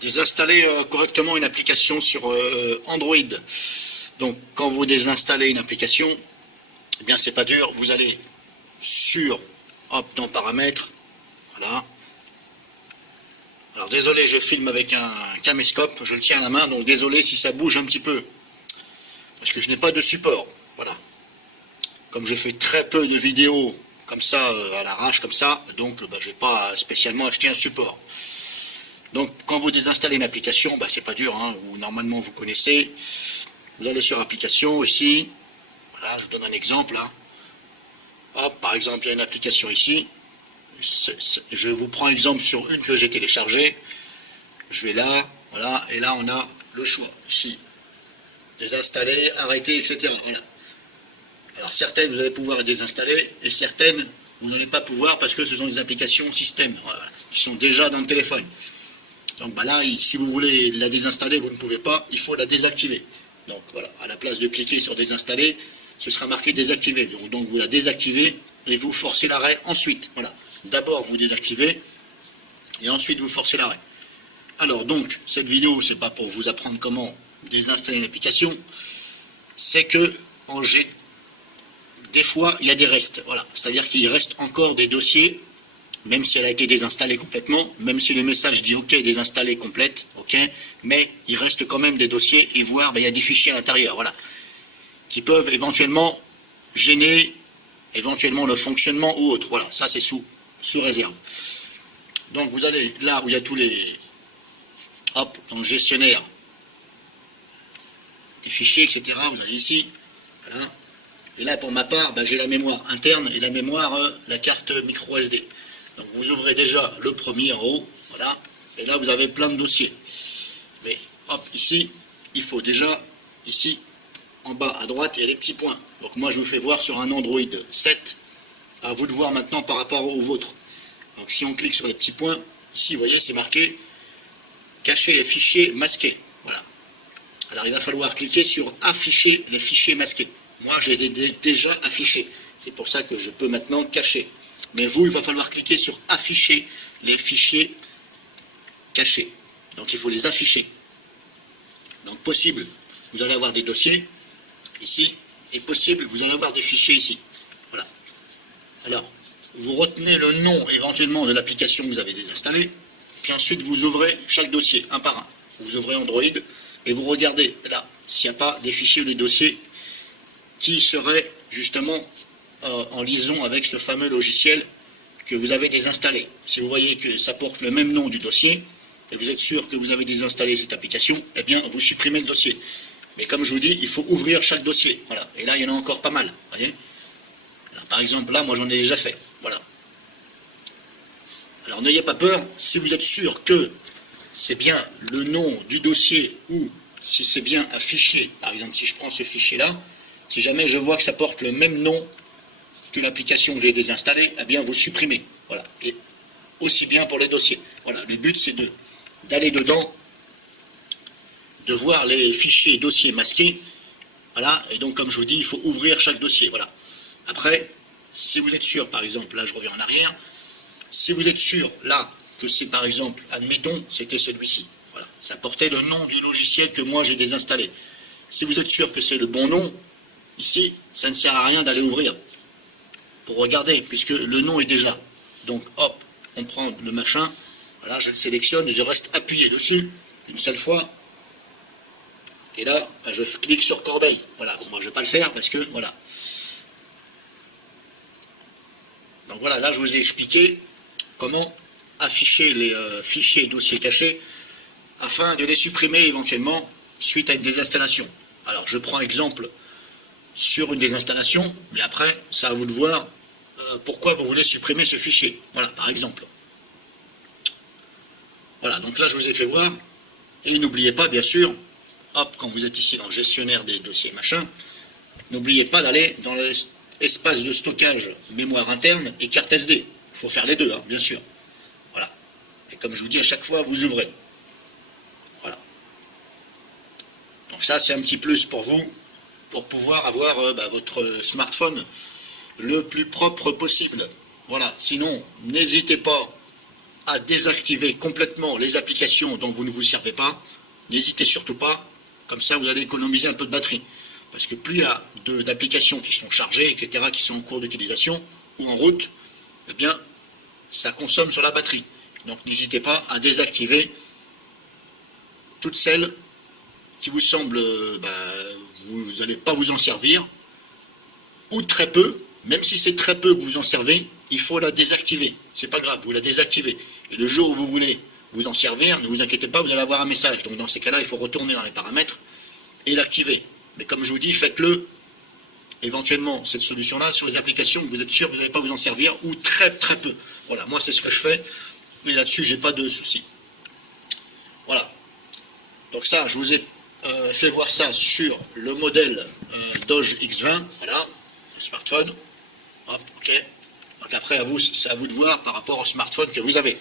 Désinstaller correctement une application sur Android. Donc quand vous désinstallez une application, eh bien c'est pas dur, vous allez sur dans paramètres, voilà. Alors désolé, je filme avec un caméscope, je le tiens à la main, donc désolé si ça bouge un petit peu, parce que je n'ai pas de support, voilà. Comme j'ai fait très peu de vidéos comme ça, à l'arrache comme ça, donc je n'ai pas spécialement acheté un support. Donc quand vous désinstallez une application, c'est pas dur, hein, normalement vous connaissez. Vous allez sur application ici, voilà, je vous donne un exemple. Hein. Hop, par exemple, il y a une application ici. Je vous prends exemple sur une que j'ai téléchargée. Je vais là, voilà, et là on a le choix ici. Désinstaller, arrêter, etc. Voilà. Alors certaines vous allez pouvoir les désinstaller et certaines vous n'allez pas pouvoir parce que ce sont des applications système, voilà, qui sont déjà dans le téléphone. Donc là, si vous voulez la désinstaller, vous ne pouvez pas, il faut la désactiver. Donc voilà, à la place de cliquer sur désinstaller, ce sera marqué désactiver. Donc vous la désactivez et vous forcez l'arrêt ensuite. Voilà. D'abord vous désactivez et ensuite vous forcez l'arrêt. Alors donc, cette vidéo, c'est pas pour vous apprendre comment désinstaller une application, c'est que des fois il y a des restes. Voilà. C'est-à-dire qu'il reste encore des dossiers. Même si elle a été désinstallée complètement, même si le message dit OK, désinstaller complète, OK, mais il reste quand même des dossiers et voir, il y a des fichiers à l'intérieur, voilà, qui peuvent éventuellement gêner éventuellement le fonctionnement ou autre. Voilà, ça c'est sous réserve. Donc vous allez là où il y a tous les, dans le gestionnaire des fichiers, etc. Vous allez ici, voilà. Et là pour ma part, j'ai la mémoire interne et la mémoire, la carte micro SD. Donc vous ouvrez déjà le premier en haut, voilà, et là vous avez plein de dossiers. Mais ici, il faut déjà, ici, en bas à droite, il y a les petits points. Donc moi je vous fais voir sur un Android 7, à vous de voir maintenant par rapport au vôtre. Donc si on clique sur les petits points, ici vous voyez c'est marqué cacher les fichiers masqués. Voilà. Alors il va falloir cliquer sur afficher les fichiers masqués. Moi je les ai déjà affichés. C'est pour ça que je peux maintenant cacher. Mais vous, il va falloir cliquer sur afficher les fichiers cachés. Donc il faut les afficher. Donc possible, vous allez avoir des dossiers ici, et possible, vous allez avoir des fichiers ici. Voilà. Alors, vous retenez le nom éventuellement de l'application que vous avez désinstallée, puis ensuite vous ouvrez chaque dossier, un par un. Vous ouvrez Android, et vous regardez là, s'il n'y a pas des fichiers ou des dossiers qui seraient justement en liaison avec ce fameux logiciel que vous avez désinstallé. Si vous voyez que ça porte le même nom du dossier, et vous êtes sûr que vous avez désinstallé cette application, eh bien vous supprimez le dossier. Mais comme je vous dis, il faut ouvrir chaque dossier. Voilà. Et là, il y en a encore pas mal. Voyez. Alors, par exemple, là, moi j'en ai déjà fait. Voilà. Alors n'ayez pas peur, si vous êtes sûr que c'est bien le nom du dossier ou si c'est bien un fichier, par exemple si je prends ce fichier-là, si jamais je vois que ça porte le même nom que l'application que j'ai désinstallée, eh bien vous supprimez. Voilà. Et aussi bien pour les dossiers. Voilà. Le but c'est d'aller dedans, de voir les fichiers et dossiers masqués. Voilà. Et donc comme je vous dis, il faut ouvrir chaque dossier. Voilà. Après, si vous êtes sûr, par exemple, là je reviens en arrière, si vous êtes sûr là que c'est par exemple, admettons, c'était celui-ci. Voilà. Ça portait le nom du logiciel que moi j'ai désinstallé. Si vous êtes sûr que c'est le bon nom, ici, ça ne sert à rien d'aller ouvrir pour regarder, puisque le nom est déjà. Donc, hop, on prend le machin, voilà, je le sélectionne, je reste appuyé dessus, une seule fois, et là, je clique sur corbeille. Voilà, moi je ne vais pas le faire, parce que, voilà. Donc voilà, là je vous ai expliqué comment afficher les fichiers et dossiers cachés, afin de les supprimer éventuellement, suite à une désinstallation. Alors, je prends exemple sur une désinstallation, mais après, c'est à vous de voir pourquoi vous voulez supprimer ce fichier. Voilà, par exemple. Voilà, donc là, je vous ai fait voir. Et n'oubliez pas, bien sûr, hop, quand vous êtes ici dans le gestionnaire des dossiers, machin, n'oubliez pas d'aller dans l'espace de stockage mémoire interne et carte SD. Il faut faire les deux, hein, bien sûr. Voilà. Et comme je vous dis, à chaque fois, vous ouvrez. Voilà. Donc ça, c'est un petit plus pour vous, pour pouvoir avoir votre smartphone le plus propre possible. Voilà, sinon, n'hésitez pas à désactiver complètement les applications dont vous ne vous servez pas, n'hésitez surtout pas, comme ça vous allez économiser un peu de batterie. Parce que plus il y a d'applications qui sont chargées, etc., qui sont en cours d'utilisation ou en route, eh bien, ça consomme sur la batterie. Donc n'hésitez pas à désactiver toutes celles qui vous semblent, vous n'allez pas vous en servir, ou très peu, même si c'est très peu que vous en servez, il faut la désactiver. C'est pas grave, vous la désactivez. Et le jour où vous voulez vous en servir, ne vous inquiétez pas, vous allez avoir un message. Donc dans ces cas-là, il faut retourner dans les paramètres et l'activer. Mais comme je vous dis, faites-le éventuellement, cette solution-là, sur les applications que vous êtes sûr que vous n'allez pas vous en servir, ou très très peu. Voilà, moi c'est ce que je fais, et là-dessus, j'ai pas de soucis. Voilà. Donc ça, je vous ai fait voir ça sur le modèle Doge X20, voilà, le smartphone. Hop, ok. Donc après, à vous, c'est à vous de voir par rapport au smartphone que vous avez.